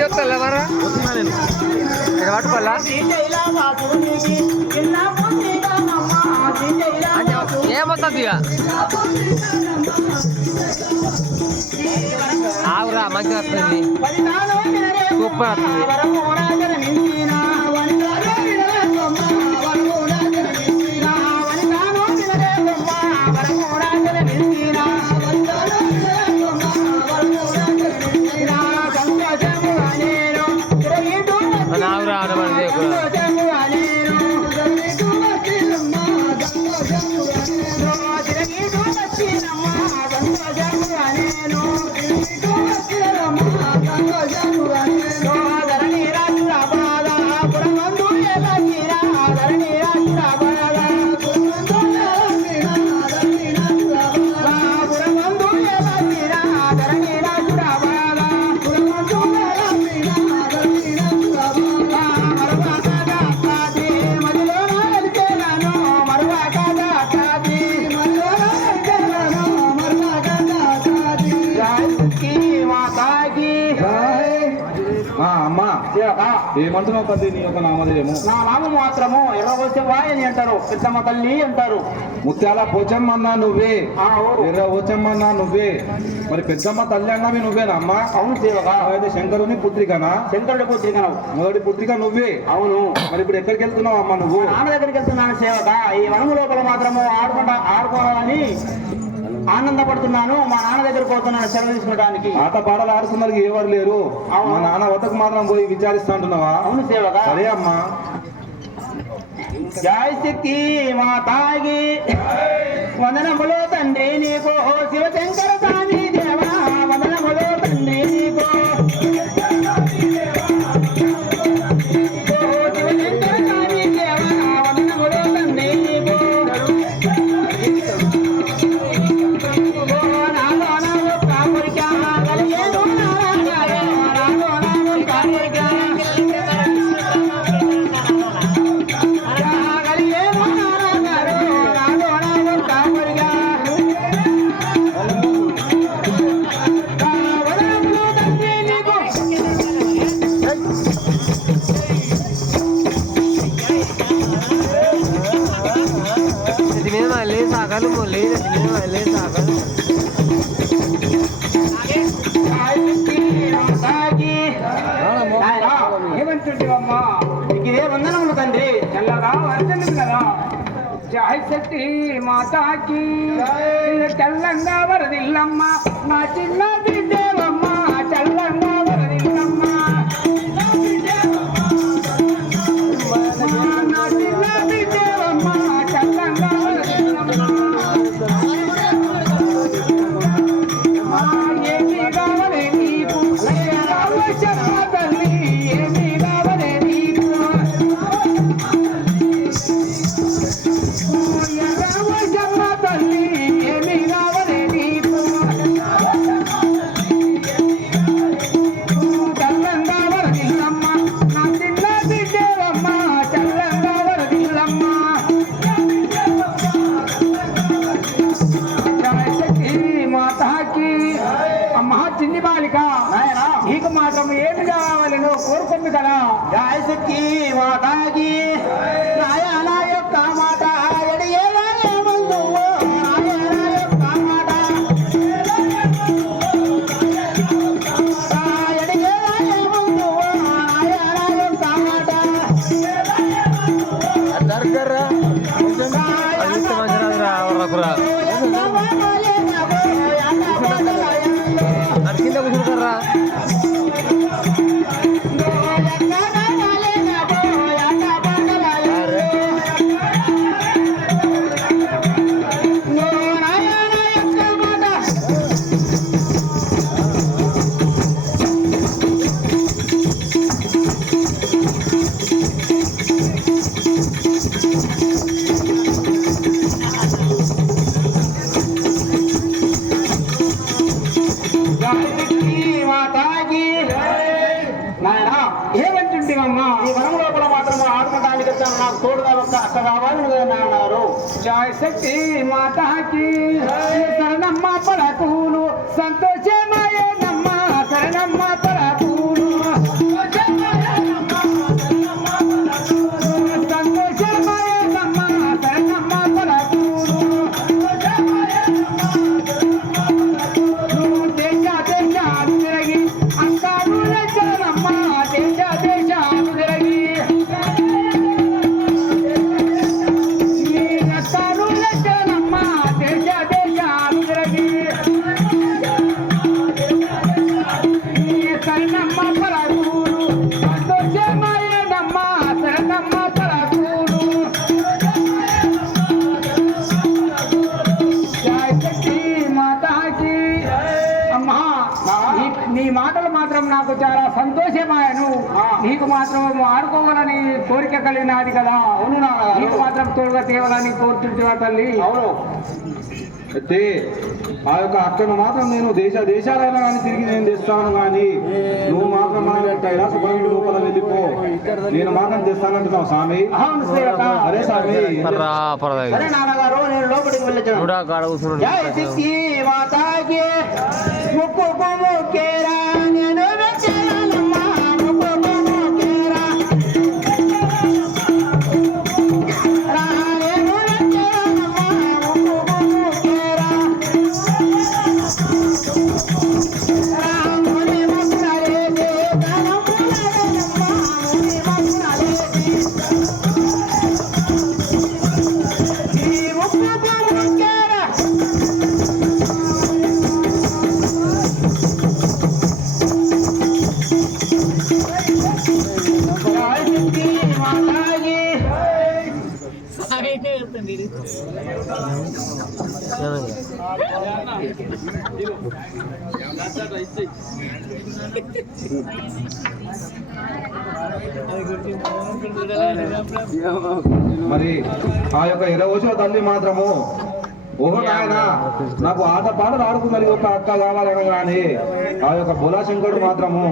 చెప్తా మరా పట్టుకోవాలా ఏమవుతుంది ఇక ఆవురా మంచిగా వస్తుంది సూపర్ వస్తుంది ఆవురా అనమని ఏమంటున్నావు పది నీ యొక్క నామధేయము? నా నామం మాత్రము ఎర్రవచ్చవ్వ అని అంటారు, పెద్దమ్మ తల్లి అంటారు. ముత్యాల పోచమ్మన్నా నువ్వే, ఎర్ర పోచమ్మన్నా నువ్వే, మరి పెద్దమ్మ తల్లి అన్నవి నువ్వేనా అమ్మా? అవును సేవక. అయితే శంకరుని పుత్రికనా? శంకరుడి పుత్రికను. మొదటి పుత్రిక నువ్వే? అవును. మరి ఇప్పుడు ఎక్కడికి వెళ్తున్నావు అమ్మా నువ్వు? నాన్న దగ్గరికి వెళ్తున్నాను సేవక. ఈ వనము లోపల మాత్రము ఆడుకోవాలని ఆనందపడుతున్నాను. మా నాన్న దగ్గర పోతున్నాను సెలవు తీసుకోవడానికి. ఆట పాటలు ఆడుతున్నారు ఎవరు లేరు, మా నాన్న వద్దకు మాత్రం పోయి విచారిస్తా అంటున్నావా? అవును సేవక. సరే అమ్మా. జై శక్తి మాతాగి వందనములో తండ్రి నీకు, శివశంకర స్వామి దేవా వందనములో తండ్రి నీకు, శివశంకర స్వామి దేవా వందనములో తండ్రి నీకు. ఏమంటుంటివమ్మా? ఇదే వందనములు తండ్రి, చల్లగా వర్ధండి కదా. జై శక్తి మాతాకి చల్లంగా వరదిల్లమ్మ, నా చిన్న బిడ్డేవమ్మ చల్లంగా వరదిల్లమ్మ, నా చిన్న బిడ్డేవమ్మ చల్లంగా వరదిల్లమ్మ. ఏమి కావాలి నీకు రామచంద్ర తల్లి, ఏమి కావాలి నీకు రామచంద్ర తల్లి, ఏమి కావాలి నీకు చల్లంగా వరదిల్లమ్మ, నా చిన్న బిడ్డేవమ్మ చల్లంగా వరదిల్లమ్మ. మాతాకి అమ్మా చిన్ని బాలిక, నీకు మాత్రం ఏమి కావాలి నువ్వు కోరుకుంది కదా. జై శక్తి మాతాకి నాయన యొక్క మాట ఎడయేముందు, నాయన యొక్క మాట ఎడయేముందు, నాయన యొక్క మాట దగ్గర కింద కూర్చుంటారా? ఏమంటుంటివమ్మా? ఈ వనం లోపల మాత్రం ఆడుకోవడానికి వచ్చాను, నాకు తోడుగా ఒక అక్క కావాలి అన్నారు. జై శక్తి మాతాకి శరణమ్మ పడకూలు, సంతోషమయ్యేనమ్మ శరణమ్మ పడకూలు. చాలా సంతోషమాయను. నీకు మాత్రం ఆడుకోవాలని కోరిక కలిగినది కదా. అవును నాన్నగారు, నీకు మాత్రం తోడుగా తేవాలని కోరుతుంటున్నా తల్లి. అవును, అయితే ఆ యొక్క అక్కను మాత్రం నేను దేశాలైనా కానీ తిరిగి నేను తెస్తాను, కానీ నువ్వు మాత్రం మన యొక్క కైలాస పనుల లోపల వెళ్ళిపో, నేను మాత్రం తెస్తానంటున్నావు స్వామి. అరే స్వామి, సరే నాన్నగారు, నేను లోపలికి వెళ్ళొచ్చాను. జై సిద్ధి మాతాకి ముక్కు ముక్కేరా నేను వచ్చానమ్మా, ముక్కు ముక్కేరా నేను వచ్చానమ్మా, ముక్కు ముక్కేరా రాముని మక్కునలేదే తనమునలేదమ్మా, ముని మక్కునలేదే ఈ ముక్కు ముక్కేరా. మరి ఆ యొక్క 20వ తల్లి మాత్రము, ఓహో నాయన నాకు ఆట పాటలు ఆడుకున్నది ఒక అక్క కావాలనగానే ఆ యొక్క బోలాశంకరుడు మాత్రము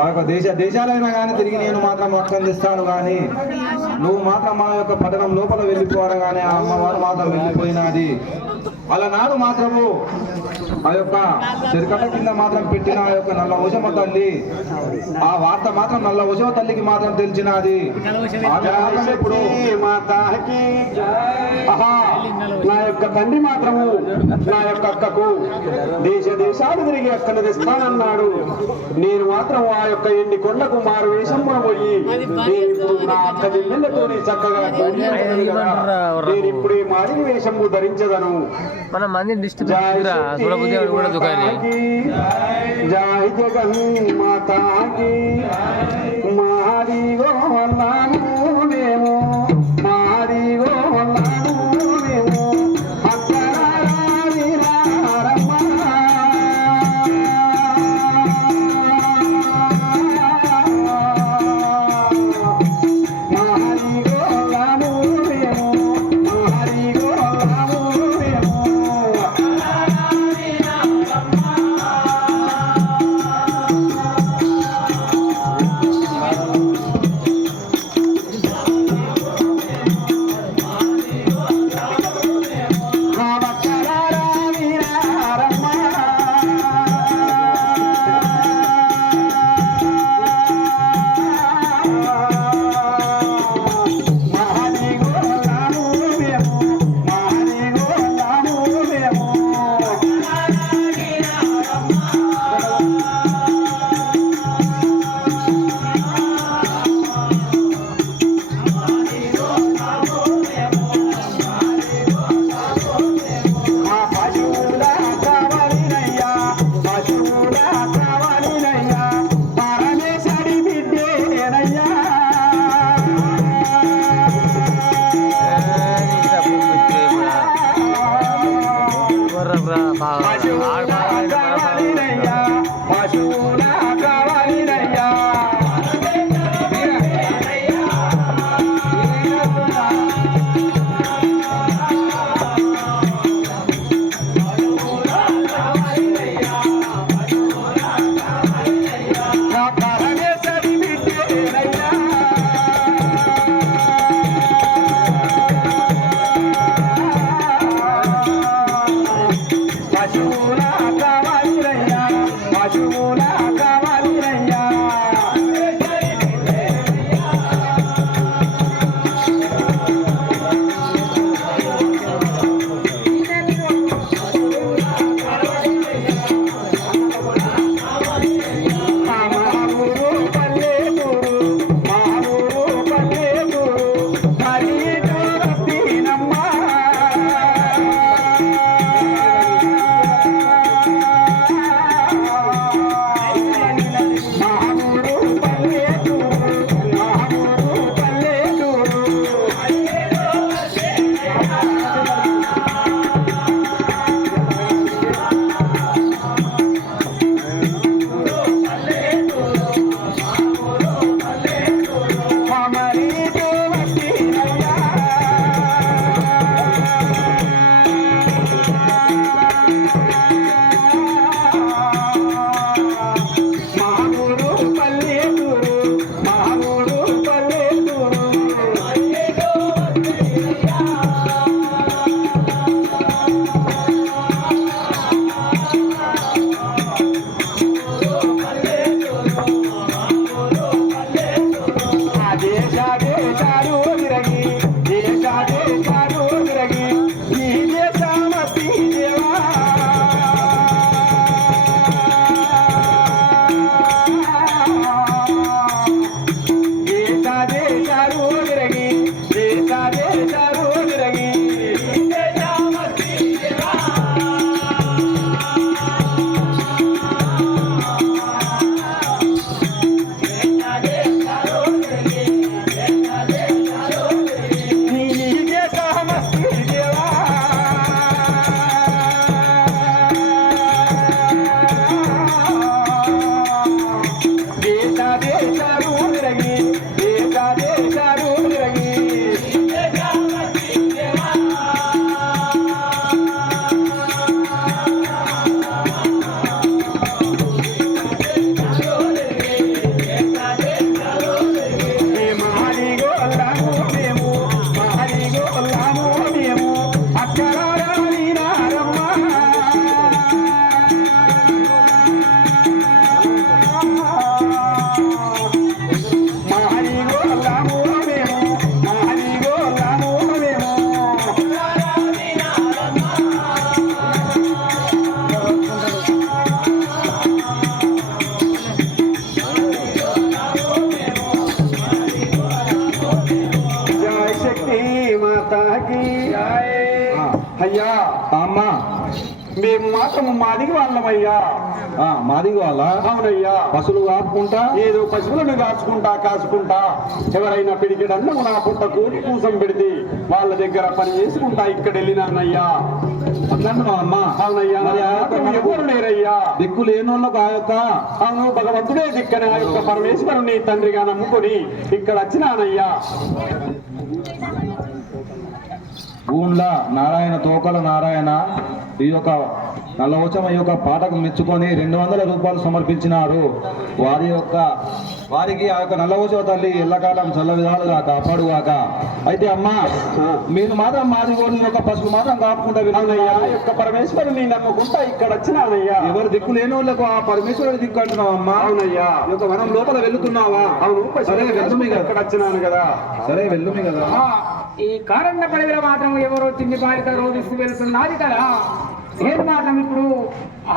ఆ యొక్క దేశాలైనా కానీ తిరిగి నేను మాత్రం అక్కని తెస్తాను, కానీ నువ్వు మాత్రం మా యొక్క పట్టణం లోపల వెళ్ళిపోవడగానే ఆ అమ్మవారు మాత్రం వెళ్ళిపోయినది. అలనాడు మాత్రము ఆ యొక్క చెరుకట్ట కింద మాత్రం పెట్టిన ఆ యొక్క నల్ల ఉషమ తల్లి, ఆ వార్త మాత్రం నల్ల ఉషమ తల్లికి మాత్రం తెలిసినది. ఇప్పుడు నా యొక్క తండ్రి మాత్రము నా యొక్క అక్కకు దేశాలు తిరిగి అక్కను తెస్తానన్నాడు. నేను మాత్రం ఆ యొక్క ఎండి కొండకు మారు వేషంలో పోయి నేను ఇప్పుడు నా అక్క నిన్నతోనే చక్కగా నేను ఇప్పుడు ఈ మారిన వేషము ధరించదను. మన మంది కూడా దుకాణి జై జగన్ మాతాకి మారిగో వల్లాను మేము, మారిగో వల్లాను మేము మేము మాత్రం మాదిగి వాళ్ళమయ్యా. మాదిగి వాళ్ళ? అవునయ్యా. పశువులు కాపుకుంటా ఏదో పశువులను కాచుకుంటా ఎవరైనా పిడికిడు అన్నము నా పుట్ట కూడి కూసం పెడితే వాళ్ళ దగ్గర పని చేసుకుంటా ఇక్కడ వెళ్ళినానయ్యా. అన్నట్టు మా అమ్మ. అవునయ్యా. మరి ఆ యొక్క ఎవరు లేరయ్యా. దిక్కు లేనోళ్ళకు ఆ యొక్క అవును భగవంతుడే దిక్కని ఆ యొక్క పరమేశ్వరుని తండ్రిగా నమ్ముకొని ఇక్కడ వచ్చినానయ్యా. ఊన్ల నారాయణ తోకల నారాయణ ఈ యొక్క నల్లవచమ ఈ యొక్క పాటకు మెచ్చుకొని 200 రూపాయలు సమర్పించినారు. వారికి ఆ యొక్క నల్లవచమ తల్లి ఎల్లకాలం చల్ల విధాలుగా కాపాడుగాక. అయితే అమ్మా మీరు మాత్రం మాది కూడా యొక్క పశువులు మాత్రం కాపుకుంటా విన్నానయ్యా. యొక్క పరమేశ్వరుని నమ్ముకుంటా ఇక్కడ వచ్చినానయ్యా. ఎవరు దిక్కు లేని వాళ్ళకు ఆ పరమేశ్వరుడు దిక్కు అంటున్నావు అమ్మా. అవునయ్యా. ఈ యొక్క వనం లోపల వెళ్తున్నావా? అవును. సరే వెళ్తుమి కదా, ఇక్కడ వచ్చినాను కదా. సరే వెళ్తుమి కదా. ఈ కారణ్య పడవిలో మాత్రం ఎవరో చిన్ని బాలిక రోధిస్తూ వెళ్తున్నది కదా. నేను మాత్రం ఇప్పుడు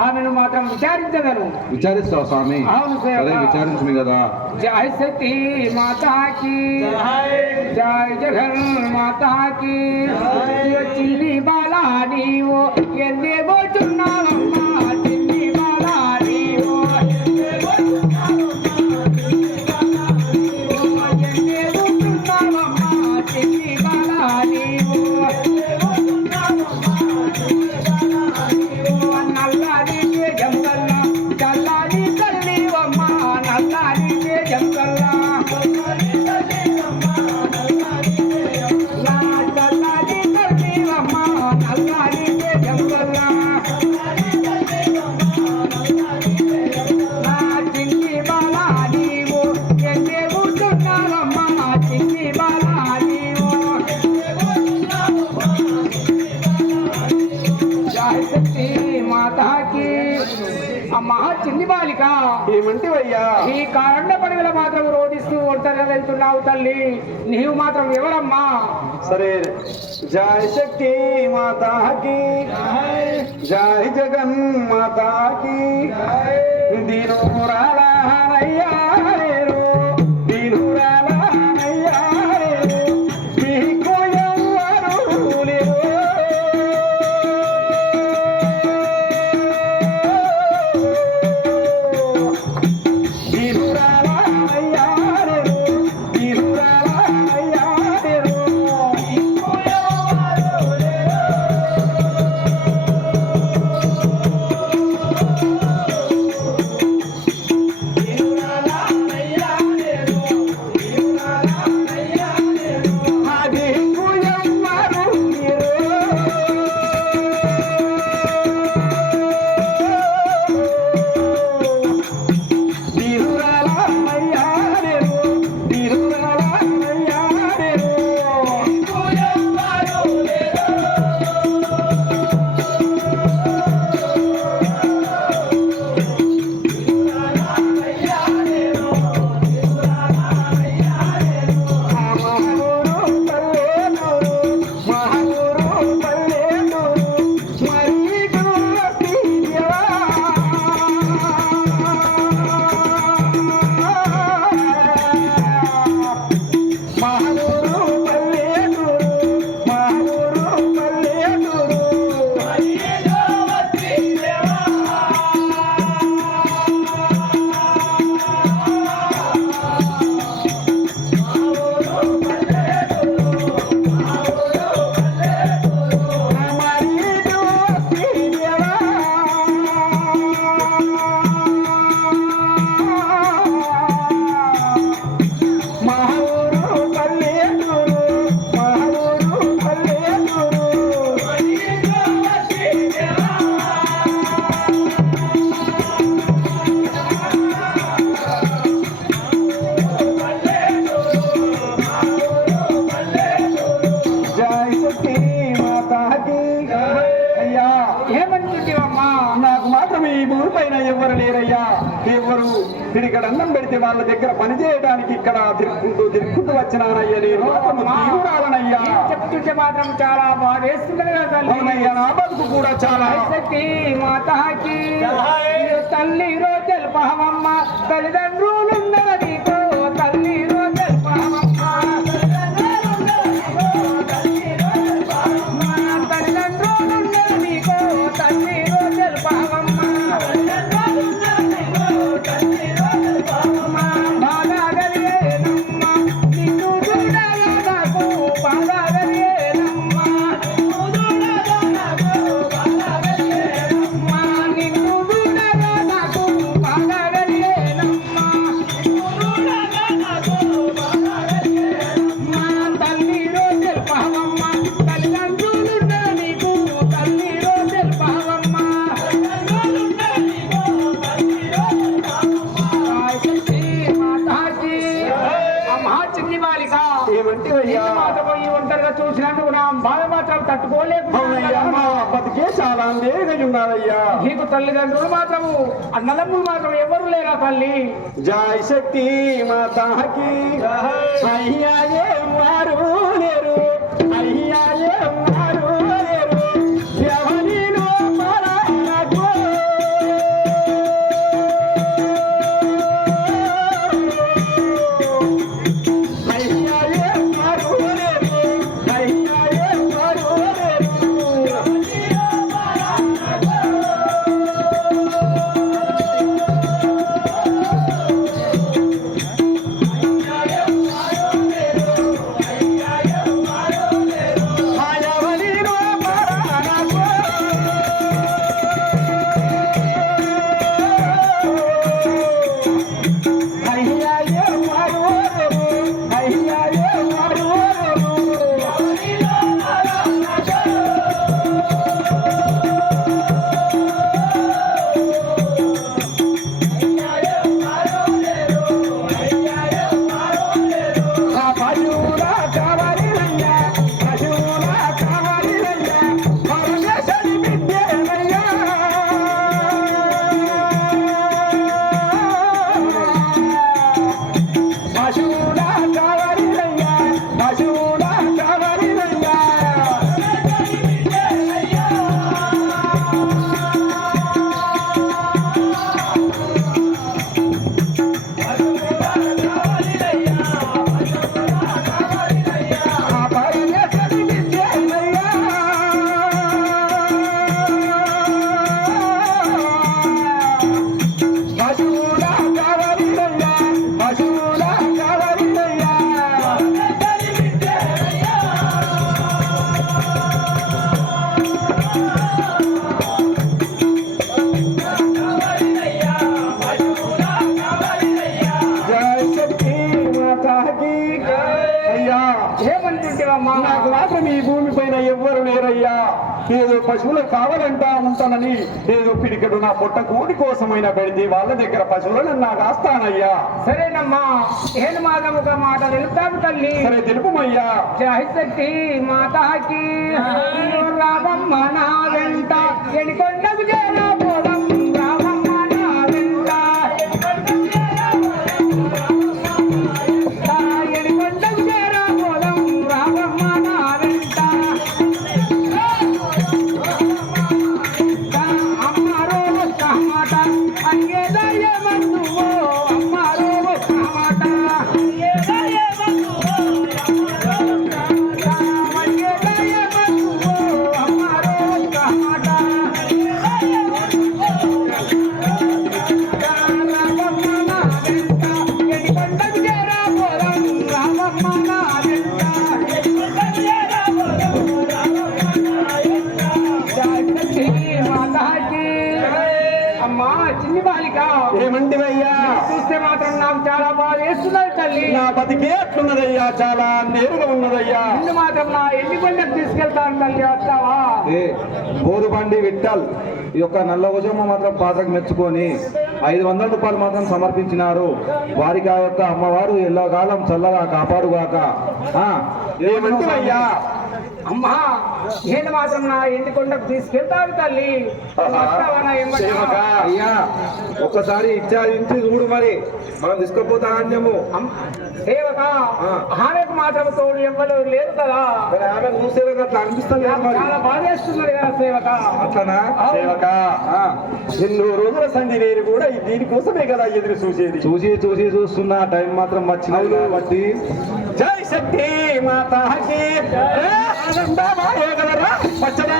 ఆమెను మాత్రం విచారించగలను. విచారిస్తావు స్వామి? అవును సరే విచారించమి కదా. జై సతీ మాతాకి జై జగన్ మాతాకి. చిన్ని బాలా నీవు ఎందే పోతున్నావమ్మా. చిన్ని బాలా నీవు ఎందే పోతున్నావమ్మా. చిన్ని బాలా నీవు నల్లాడి జంగల్లా చల్లాడి తల్లివమ్మ. నల్లాడి జంగల్లా చల్లాడి తల్లివమ్మ. నల్లాడి జంగల్లా చిన్ని బాలా నీవు ఎందే కూర్చున్నావమ్మ. చిన్ని బాలా నీవు జై శక్తి మాతాకి. అమ్మా చిన్ని బాలిక ఏమంటివయ్యా. ఈ కారణ్య పడగల మాత్రం రోధిస్తూ ఒంటరిగా వెళ్తున్నావు తల్లి. నీవు మాత్రం ఎవరమ్మా? సరే జై శక్తి మాతాకి జై జగన్ మాతాకి. దీనురాలయ్యా దీనురాలయ్యా నీకు ఎవరు లేరు. ఎవరు లేరయ్యా. ఎవరు ఇక్కడ అన్నం పెడితే వాళ్ళ దగ్గర పని చేయడానికి ఇక్కడ తిరుక్కుంటూ వచ్చినానయ్యా. నేను తీరురాలనయ్యా. చెప్తుంటే మాత్రం చాలా బాధ వేస్తున్నది కదా. అవునయ్యా, నా బతుకు కూడా చాలా. మాతాకి తల్లి రోజు తెలుపవమ్మ. తల్లిదండ్రులున్నది తల్లి రోజు తెలుపవమ్మ. తల్లిదండ్రులున్నది తల్లి రోజు తల్లిదండ్రులు మాత్రము అన్నదమ్ములు మాత్రం ఎవరు లేరా తల్లి? జై శక్తి మాతాకి అయ్యాయే వారు లేరు, అయ్యాయే వారు లేరు, ఎవరిలో మరణకు అయ్యాయే వారు లేరు, అయ్యాయే వారు లేరు. ఏమనుకుంటేవమ్మా? నాకు మాత్రం ఈ భూమి పైన ఎవ్వరు లేరయ్యా. ఏదో పశువులకు కావాలంటా ఉంటానని ఏదో పిడికెడు నా పొట్ట కూడి కోసమైనా పెడితే వాళ్ళ దగ్గర పశువులను నాకు ఆస్తానయ్యా. సరేనమ్మా, ఏను మాధముగా మాట తెలుపుతాము తల్లి. సరే తెలుపుమయ్యా. జై శక్తి మాతాకి రామమ్మ నా వెంట ఎడికొండకు చేరా పోదాం, రామమ్మ నా వెంట ఎడికొండకు చేరా పోదాం, రామమ్మ నా వెంట. అమ్మారో మాట అయ్యేదయ్యమన్నువో, అమ్మారో మాట అమ్మా చిన్ని బాలిక, ఏమంటివయ్యా? చూస్తే మాత్రం నాకు చాలా బాగా వేస్తున్నది తల్లి. నా బతికే అట్లున్నదయ్యా, చాలా నేరుగా ఉన్నదయ్యా. నిన్ను మాత్రం నా ఎన్ని కొండకు తీసుకెళ్తాను తల్లి, వస్తావా? ఏ గోరుబండి విఠల్ ఈ యొక్క నల్లభుజమ్మ మాత్రం పాత్రకు మెచ్చుకొని 500 రూపాయలు మాత్రం సమర్పించినారు. వారికి ఆ యొక్క అమ్మవారు ఎల్లకాలం చల్లగా కాపాడుగాక. ఏమంటివయ్యా? అమ్మా నేను మాత్రం నా ఇంటి కొండకు తీసుకెళ్తాను తల్లి, వస్తావా నా ఎమ్మటి? సేవకా, అయ్యా ఒక్కసారి ఇచ్చి చూడు, మరి మనం తీసుకుపోతా అన్యము. సేవక ఆమెకు మాత్రం తోడు ఎవ్వరు లేరు కదా, ఆమె చూసేది అట్లా అనిపిస్తుంది కదా మరి. చాలా బాధేస్తున్నది కదా సేవక. అట్లనా సేవకా, ఎన్నో రోజుల సంధి నేను కూడా దీనికోసమే కదా ఎదురు చూసేది. చూస్తున్నా, టైం మాత్రం వచ్చినవులు బట్టి. జై శక్తి మాతాకి ఆనందమాయే గలరా పచ్చడా